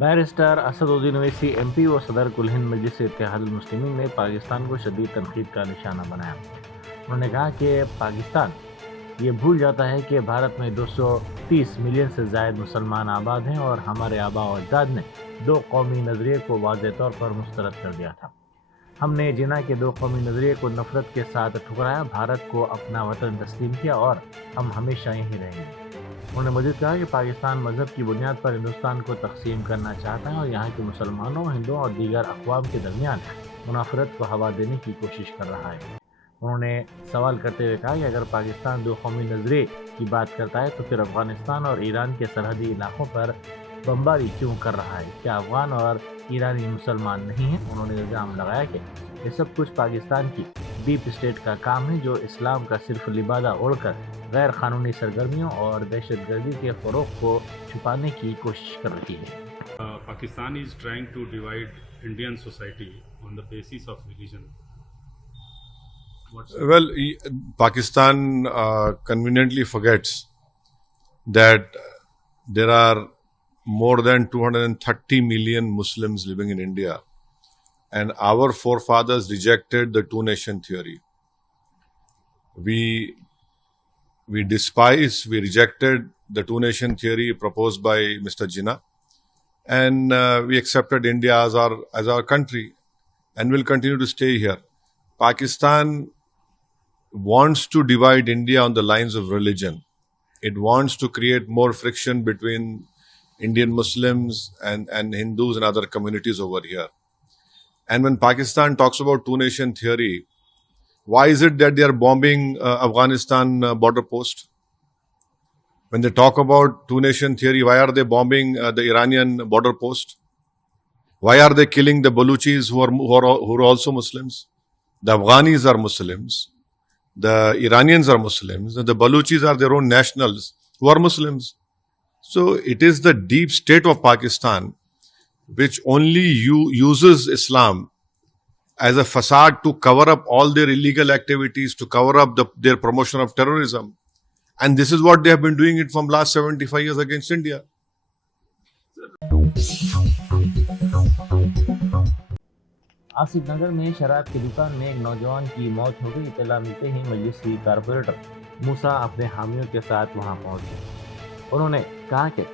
Barrister Asaduddin Owaisi MP व सदर कुल हिंद मजलिस इत्तेहादुल मुस्लिमीन ने पाकिस्तान को शदीद तनकीद का निशाना बनाया। उन्होंने कहा कि पाकिस्तान ये भूल जाता है कि भारत में 230 मिलियन से ज़ायद मुसलमान आबाद हैं और हमारे आबा और अजदाद ने दो कौमी नज़रिए को वाज़ेह तौर पर मुस्तरद कर दिया था। हमने जिना के दो कौमी नज़रिए को नफरत के साथ ठुकराया, भारत को अपना वतन तस्लीम किया और हम हमेशा यहीं रहेंगे। उन्होंने मज़ीद कहा कि पाकिस्तान मज़हब की बुनियाद पर हिंदुस्तान को तकसीम करना चाहता है और यहाँ के मुसलमानों, हिंदुओं और दीगर अक़वाम के दरमियान मुनाफरत को हवा देने की कोशिश कर रहा है। उन्होंने सवाल करते हुए कहा कि अगर पाकिस्तान दो कौमी नज़रिए की बात करता है तो फिर अफ़गानिस्तान और ईरान के सरहदी इलाकों पर बमबारी क्यों कर रहा है? क्या अफ़गान और ईरानी मुसलमान नहीं हैं? उन्होंने इल्ज़ाम लगाया कि ये सब कुछ पाकिस्तान की डीप स्टेट का काम है जो इस्लाम का सिर्फ लिबादा ओढ़कर गैर कानूनी सरगर्मियों और दहशत गर्दी के फ़रोग़ को छुपाने की कोशिश कर रही है। Pakistan is trying to divide Indian society on the basis of religion. Well, Pakistan conveniently forgets that there are more than 230 million Muslims living in India, and our forefathers rejected the two-nation theory. We rejected the two-nation theory proposed by Mr. Jinnah, and we accepted India as our country, and will continue to stay here. Pakistan wants to divide India on the lines of religion. It wants to create more friction between Indian Muslims and Hindus and other communities over here. And when Pakistan talks about two-nation theory, why is it that they are bombing Afghanistan border post? When they talk about two-nation theory, why are they bombing the Iranian border post? Why are they killing the Baluchis who are also Muslims? The Afghanis are Muslims. The Iranians are Muslims. And the Baluchis are their own nationals who are Muslims. So it is the deep state of Pakistan which only uses Islam as a facade to cover up all their illegal activities, to cover up their promotion of terrorism. And this is what they have been doing it from last 75 years against India. Asif नगर में शराब की दुकान में एक नौजवान की मौत हो गई। इत्तला मिलते ही मजलिसी कारपोरेटर मूसा अपने हामियों के साथ वहां पहुंच गए। उन्होंने कहा कि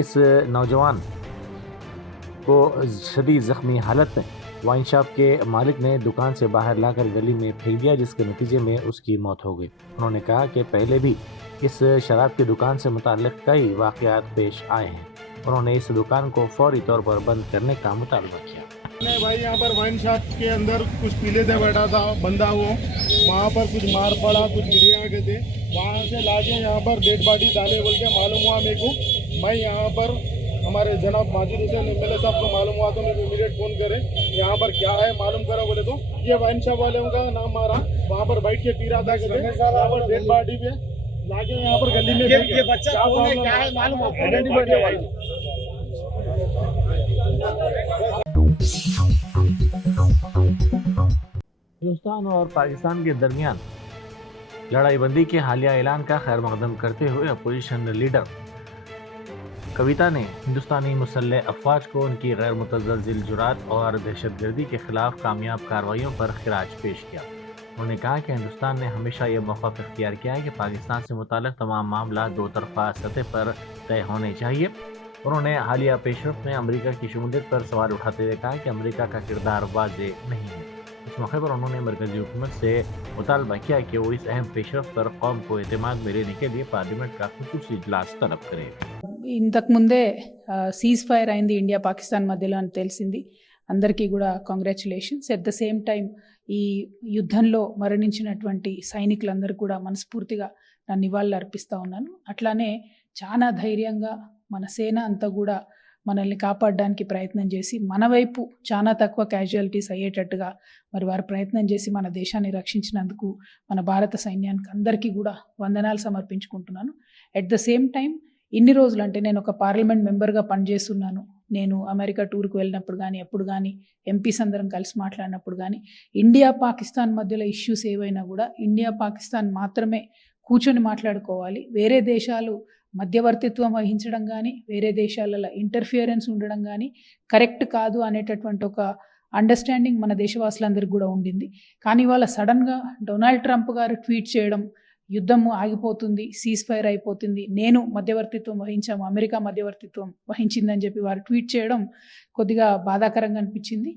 इस नौजवान को शदीद ज़ख्मी हालत में वाइन शॉप के मालिक ने दुकान से बाहर लाकर गली में फेंक दिया, जिसके नतीजे में उसकी मौत हो गई। उन्होंने कहा कि पहले भी इस शराब की दुकान से मुताल्लिक़ कई वाक़यात पेश आए हैं। उन्होंने इस दुकान को फौरी तौर पर बंद करने का मुतालबा किया। भाई यहाँ पर वाइन शॉप के अंदर कुछ पीले थे बैठा था बंदा, वो वहाँ पर कुछ मार पड़ा, कुछ गिरे आ गए थे, वहाँ से लाके यहाँ पर डेड बॉडी डाले बोल के मालूम हुआ मेरे को। मैं यहाँ पर हमारे जनाब माजिद हुसैन एमएलए साहब को मालूम हुआ तो मेरे को इमीडिएट फ़ोन करे, यहाँ पर क्या है मालूम करा। बोले तो ये वाइन शॉप वाले का नाम मारा, वहाँ पर बैठ के पी रहा था, यहाँ पर डेड बॉडी पे लाके यहाँ पर गली में ये बच्चा क्या है मालूम हिंदुस्तान और पाकिस्तान के दरमियान लड़ाई बंदी के हालिया ऐलान का खैर मकदम करते हुए अपोजिशन लीडर कविता ने हिंदुस्तानी मुसल्लह अफवाज को उनकी गैर मुतज़्ज़ल जुरात और दहशतगर्दी के खिलाफ कामयाब कार्रवाइयों पर खिराज पेश किया। उन्होंने कहा कि हिंदुस्तान ने हमेशा यह मौक़िफ़ इख्तियार किया है कि पाकिस्तान से मुताल्लिक़ तमाम मामला दो तरफ़ा सतह पर तय होने चाहिए। उन्होंने हालिया पेशरफ्त में अमेरिका की शमूलियत पर सवाल उठाते हुए कहा कि अमेरिका का किरदार वाज़ेह नहीं है। इस मौके पर उन्होंने मरकज़ी हुकूमत से मुतालबा किया कि वो इस अहम पेशरफ्त पर कौम को एतमाद में लेने के लिए पार्लियामेंट का खुसूसी इजलास तलब करे। ఇంతకు ముందే సీజ్ ఫైర్ అయింది ఇండియా పాకిస్తాన్ మధ్యలో అని తెలిసింది. అందరికీ కూడా congratulations. At the same time ఈ యుద్ధంలో మరణించినటువంటి సైనికులందరూ కూడా మనస్ఫూర్తిగా నా నివాళులు అర్పిస్తూ ఉన్నాను. అట్లానే చాలా ధైర్యంగా మన సేన అంతా కూడా మనల్ని కాపాడడానికి ప్రయత్నం చేసి మన వైపు చాలా తక్కువ క్యాజువాలిటీస్ అయ్యేటట్టుగా మరి వారు ప్రయత్నం చేసి మన దేశాన్ని రక్షించినందుకు మన భారత సైన్యానికి అందరికీ కూడా వందనాలు సమర్పించుకుంటున్నాను. ఎట్ ద సేమ్ టైం ఇన్ని రోజులు అంటే నేను ఒక పార్లమెంట్ మెంబర్గా పనిచేస్తున్నాను. నేను అమెరికా టూర్కి వెళ్ళినప్పుడు కానీ ఎప్పుడు కానీ ఎంపీస్ అందరం కలిసి మాట్లాడినప్పుడు కానీ ఇండియా పాకిస్తాన్ మధ్యలో ఇష్యూస్ ఏవైనా కూడా ఇండియా పాకిస్తాన్ మాత్రమే కూర్చొని మాట్లాడుకోవాలి. వేరే దేశాలు మధ్యవర్తిత్వం వహించడం కానీ వేరే దేశాలలో ఇంటర్ఫియరెన్స్ ఉండడం కానీ కరెక్ట్ కాదు అనేటటువంటి ఒక అండర్స్టాండింగ్ మన దేశవాసులందరికీ కూడా ఉండింది. కానీ వాళ్ళ సడన్గా డొనాల్డ్ ట్రంప్ గారు ట్వీట్ చేయడం, యుద్ధము ఆగిపోతుంది, సీజ్ ఫైర్ అయిపోతుంది, నేను మధ్యవర్తిత్వం వహించాము, అమెరికా మధ్యవర్తిత్వం వహించిందని చెప్పి వారు ట్వీట్ చేయడం కొద్దిగా బాధాకరంగా అనిపించింది.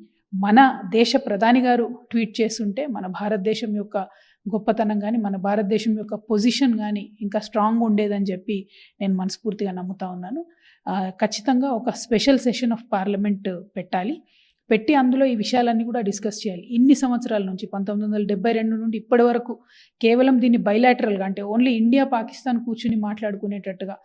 మన దేశ ప్రధాని గారు ట్వీట్ చేస్తుంటే మన భారతదేశం యొక్క గొప్పతనం కానీ మన భారతదేశం యొక్క పొజిషన్ కానీ ఇంకా స్ట్రాంగ్ ఉండేదని చెప్పి నేను మనస్ఫూర్తిగా నమ్ముతా ఉన్నాను. ఖచ్చితంగా ఒక స్పెషల్ సెషన్ ఆఫ్ పార్లమెంట్ పెట్టి అందులో ఈ విషయాలన్నీ కూడా డిస్కస్ చేయాలి. ఇన్ని సంవత్సరాల నుంచి 1972 నుండి ఇప్పటి వరకు కేవలం దీన్ని బైలాటరల్గా అంటే ఓన్లీ ఇండియా పాకిస్తాన్ కూర్చుని మాట్లాడుకునేటట్టుగా.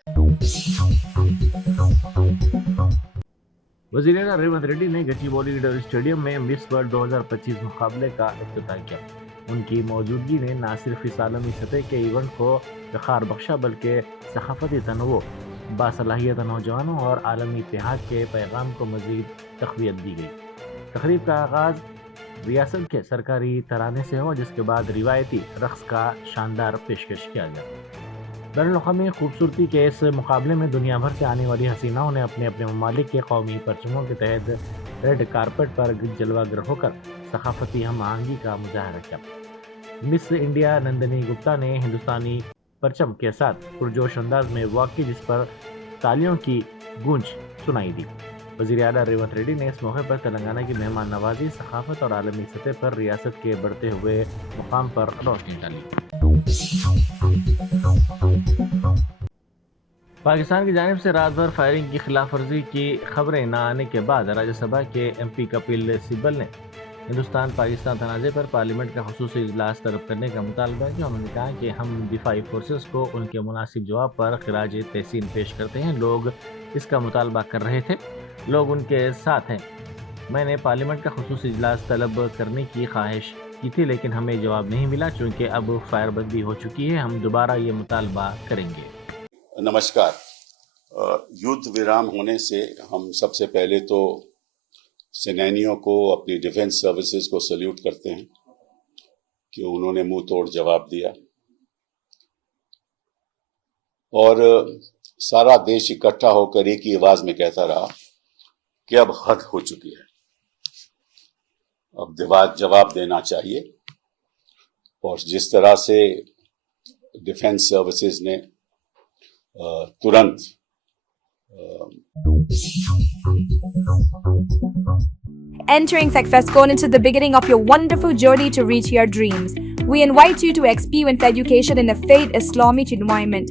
वज़ीर आला रेवंत रेड्डी ने गच्चीबौली स्टेडियम में मिस वर्ल्ड 2025 मुकाबले का इफ्तिताह किया. उनकी मौजूदगी ने न सिर्फ इस आलमी सतह के इवेंट को वक़ार बख्शा बल्कि सकाफ़ती तनव्वुर, बासलाहियत नौजवानों और आलमी इत्तेहाद के पैगाम को मज़ीद तक़वियत दी गई. तक़रीब का आगाज़ रियासत के सरकारी तराने से हुआ, जिसके बाद रिवायती रक़्स का शानदार पेशकश किया गया. बैनुल-अक़वामी खूबसूरती के इस मुकाबले में दुनिया भर से आने वाली हसीनाओं ने अपने अपने ममालिक के कौमी परचमों के तहत रेड कारपेट पर जलवागर होकर सकाफ़ती हम आहंगी का मुजाहरा किया. मिस इंडिया नंदिनी गुप्ता ने हिंदुस्तानी परचम के साथ पुरजोश अंदाज में वॉक की, जिस पर तालियों की गूंज सुनाई दी. वज़ीर आला रेवंत रेड्डी ने इस मौके पर तेलंगाना की मेहमान नवाजी, सकाफत और आलमी सतह पर रियासत के बढ़ते हुए मुकाम पर रोशनी डाली. पाकिस्तान की जानिब से रात भर फायरिंग की खिलाफ वर्जी की खबरें न आने के बाद राज्यसभा के MP कपिल सिब्बल ने हिंदुस्तान पाकिस्तान तनाज़े पर पार्लियामेंट का ख़ुसूसी इजलास तलब करने का मुतालबा किया. उन्होंने कहा कि हम दिफाई फोर्सेस को उनके मुनासिब जवाब पर खिराज तहसीन पेश करते हैं. लोग इसका मुतालबा कर रहे थे, लोग उनके साथ हैं. मैंने पार्लियामेंट का ख़ुसूसी इजलास तलब करने की ख्वाहिश की थी, लेकिन हमें जवाब नहीं मिला. चूँकि अब फायरबंदी हो चुकी है, हम दोबारा ये मुतालबा करेंगे. नमस्कार. युद्ध विराम होने से हम सबसे पहले तो सेनानियों को, अपनी डिफेंस सर्विसेज को सल्यूट करते हैं कि उन्होंने मुंह तोड़ जवाब दिया और सारा देश इकट्ठा होकर एक ही आवाज में कहता रहा कि अब हद हो चुकी है, अब जवाब देना चाहिए. और जिस तरह से डिफेंस सर्विसेज ने तुरंत Entering FECFESCON into the beginning of your wonderful journey to reach your dreams. We invite you to experience education in a faith Islamic environment.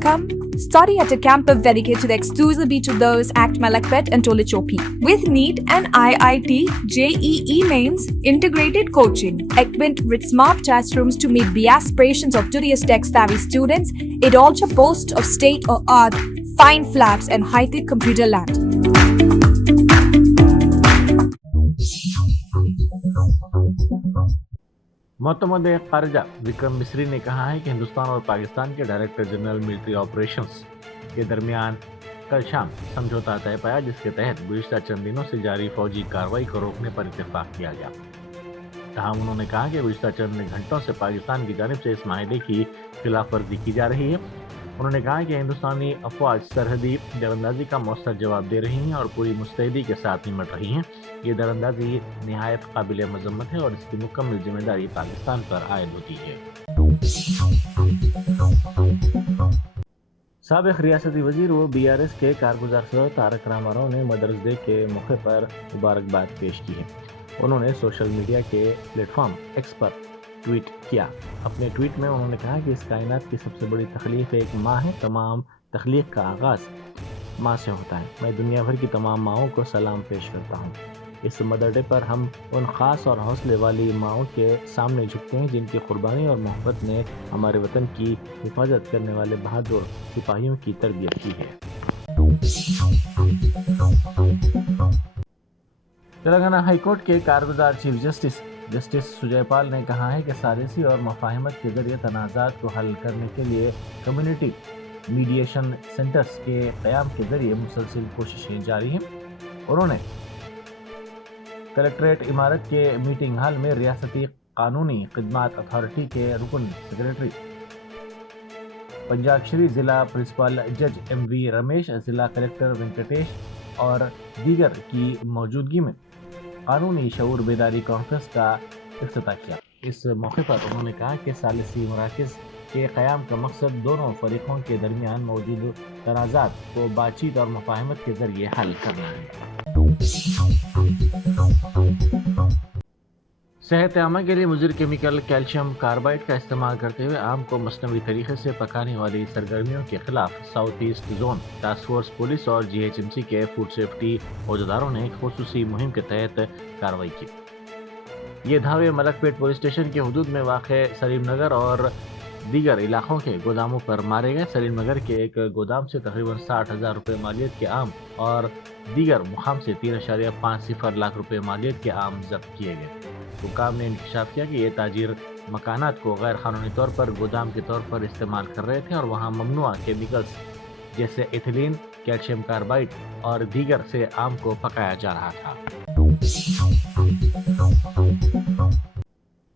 Come, study at a campus dedicated exclusively to those at Malakpet and Tolichopi. With NEET and IIT, JEE mains, integrated coaching, equipped with smart classrooms to meet the aspirations of today's tech-savvy students, it also boasts of state-of-the-art fine flats and high-tech computer lab. मोतमद ख़ारिजा Vikram Misri ने कहा है कि हिंदुस्तान और पाकिस्तान के director general military operations के दरमियान कल शाम समझौता तय पाया, जिसके तहत गुज़िश्ता चंद दिनों से जारी फौजी कार्रवाई को रोकने पर इत्तेफाक किया गया. ताहम उन्होंने कहा कि गुज़िश्ता चंद घंटों से पाकिस्तान की जानिब से इस माहदे की खिलाफ वर्जी की जा रही है. उन्होंने कहा कि हिंदुस्तानी अफवाज सरहदी दरअंदाजी का मौसर जवाब दे रही हैं और पूरी मुस्तैदी के साथ निमट रही हैं. ये दरअंदाजी निहायत काबिल मजम्मत है और इसकी मुकम्मल जिम्मेदारी पाकिस्तान पर आयद होती है. साबिक़ रियासती वज़ीर व BRS के कारगुजार सदर तारक रामाराव ने मदर्स डे के मौके पर मुबारकबाद पेश की है. उन्होंने सोशल मीडिया के प्लेटफॉर्म एक्स पर ट्वीट किया. अपने ट्वीट में उन्होंने कहा कि इस कायनात की सबसे बड़ी तख्लीक एक माँ है. तमाम तख्लीक का आगाज़ माँ से होता है. मैं दुनिया भर की तमाम माँओं को सलाम पेश करता हूँ. इस मदर डे पर हम उन ख़ास और हौसले वाली माँओं के सामने झुकते हैं जिनकी कुर्बानी और मोहब्बत ने हमारे वतन की हिफाजत करने वाले बहादुर सिपाहियों की तरबियत की है. तेलंगाना हाईकोर्ट के कारगुजार चीफ जस्टिस सुजयपाल ने कहा है कि सालिसी और मुफाहमत के जरिए तनाज़ात को हल करने के लिए कम्युनिटी मीडिएशन सेंटर्स के क़याम के जरिए मुसलसल कोशिशें जारी हैं. उन्होंने कलेक्ट्रेट इमारत के मीटिंग हॉल में रियासती कानूनी खिदमात अथॉरिटी के रुकन सेक्रेटरी पंजाक्षरी जिला प्रिंसिपल जज MV रमेश, जिला कलेक्टर वेंकटेश और दीगर की मौजूदगी में कानूनी शऊर बेदारी कॉन्फ्रेंस का इफ्तिताह किया। इस मौके पर उन्होंने कहा कि सालिसी मराकज़ के क़याम का मकसद दोनों फरीकों के दरमियान मौजूद तनाज़ात को बातचीत और मुफाहमत के ज़रिए हल करना है। सेहत आमा के लिए मुज़र केमिकल कैल्शियम कार्बाइड का इस्तेमाल करते हुए आम को मसनवी तरीके से पकाने वाली सरगर्मियों के खिलाफ south east zone task force police और GHMC के फूड सेफ्टी अहदेदारों ने एक खुसूसी मुहिम के तहत कार्रवाई की। ये धावे मलकपेट पुलिस स्टेशन के हदूद में वाक़ सलीम नगर और दीगर इलाकों के गोदामों पर मारे गए। सलीम नगर के एक गोदाम से तकरीबन 60,000 रुपये मालियत के आम और दीगर मुकाम से 3.50 लाख रुपये मालियत के आम जब्त किए गए। हुकाम ने इंकशाफ किया कि ये ताजिर मकानात को गैर कानूनी तौर पर गोदाम के तौर पर इस्तेमाल कर रहे थे और वहाँ ममनुआ केमिकल्स जैसे एथिलीन, कैल्शियम कार्बाइड और दीगर से आम को पकाया जा रहा था।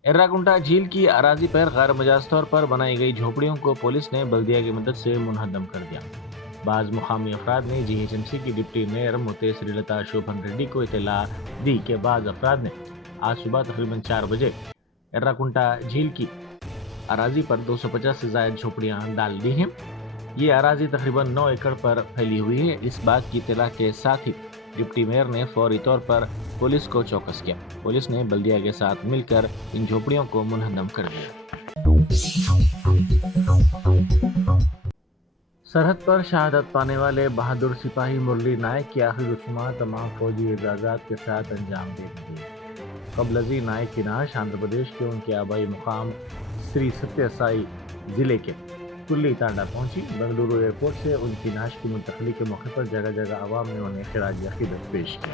एर्राकुंटा झील की अराजी पर गैर मजाज तौर पर बनाई गई झोपड़ियों को पुलिस ने बल्दिया की मदद से मुनहदम कर दिया। बाज़ मुकामी अफराद ने GHMC की डिप्टी मेयर मुते श्रीलता शोभन रेड्डी को इत्तला दी कि बाज़ अफराद ने आज सुबह तकरीबन 4 बजे एर्राकुंटा झील की अराजी पर 250 से ज़ायद झोपड़ियाँ डाल दी हैं। ये अराजी तकरीबन 9 एकड़ पर फैली हुई है। इस बात की इत्तला के साथ ही डिप्टी मेयर ने फौरी तौर पर पुलिस को चौकस किया। पुलिस ने बल्दिया के साथ मिलकर इन झोपड़ियों को मुनहदम कर दिया। सरहद पर शहादत पाने वाले बहादुर सिपाही मुरली नायक की आखिरी रस्मात तमाम फौजी एजाज़ात के साथ अंजाम दे दी। कबलजी नायक की नाश आंध्र प्रदेश के उनके आबाई मुकाम श्री सत्य साई जिले के कुल्ली तांडा पहुंची। बेंगलुरु एयरपोर्ट से उनकी नाश की मुंतकली के मौके पर जगह जगह आवाम ने उन्हें खिराज अकीदत पेश की।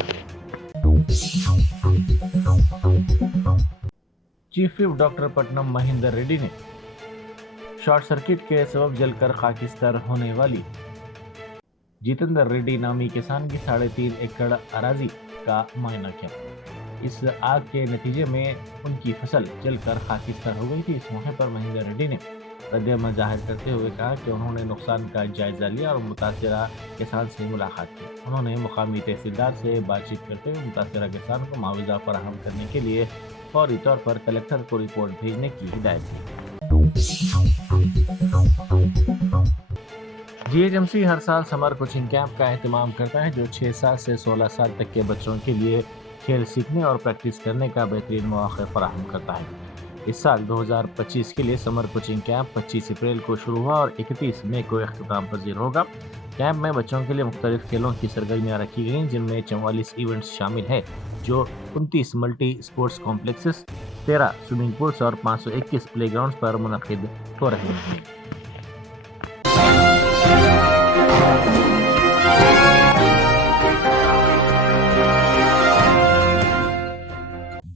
Chief whip doctor Patnam Mahender Reddy ने शॉर्ट सर्किट के सबब जलकर खाकिस्तार होने वाली जितेंद्र रेड्डी नामी किसान की 3.5 एकड़ अराजी का मुआयना किया। इस आग के नतीजे में उनकी फसल जलकर खाकिस्तार हो गई थी। इस मौके पर महेंदर रेड्डी ने रद्द-ए-अमल जाहिर करते हुए कहा कि उन्होंने नुकसान का जायजा लिया और मुतासिरा किसान से मुलाकात की। उन्होंने मुकामी तहसीलदार से बातचीत करते हुए मुतासिरा किसान को मुआवजा फराहम करने के लिए फौरी तौर पर कलेक्टर को रिपोर्ट भेजने की हिदायत की। GHMC हर साल समर कोचिंग कैंप का एहतमाम करता है जो 6 साल से 16 साल तक के बच्चों के लिए खेल सीखने और प्रैक्टिस करने का बेहतरीन मौका फराहम करता है। इस साल 2025 के लिए समर कोचिंग कैंप 25 अप्रैल को शुरू हुआ और 31 मई को इख्तिताम पजीर होगा। कैंप में बच्चों के लिए मुख्तलिफ खेलों की सरगर्मियाँ रखी गई जिनमें 44 इवेंट्स शामिल है जो 29 multi sports complexes, 13 swimming pools और 521 प्लेग्राउंड पर मुनक़िद हो रहे हैं।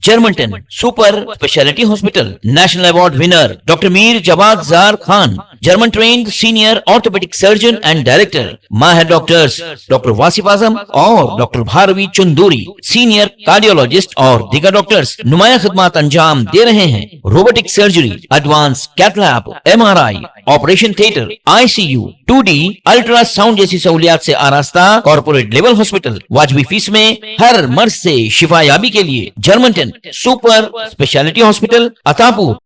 Germanten super speciality hospital national award winner doctor Mir Jawad Zar Khan, German trained senior orthopaedic surgeon and director, माहिर डॉक्टर्स डॉक्टर वासिफ आजम और doctor Bharvi Chanduri, senior cardiologist और दीगर डॉक्टर्स नुमाया खिदमत अंजाम दे रहे हैं। Robotic surgery, advance cath lab, MRI, operation theatre, ICU, 2D ultrasound जैसी सहूलियात से आरास्ता कॉर्पोरेट लेवल हॉस्पिटल। वाजबी फीस में हर मर्ज से शिफायाबी के लिए Germanton super speciality hospital, Attapur.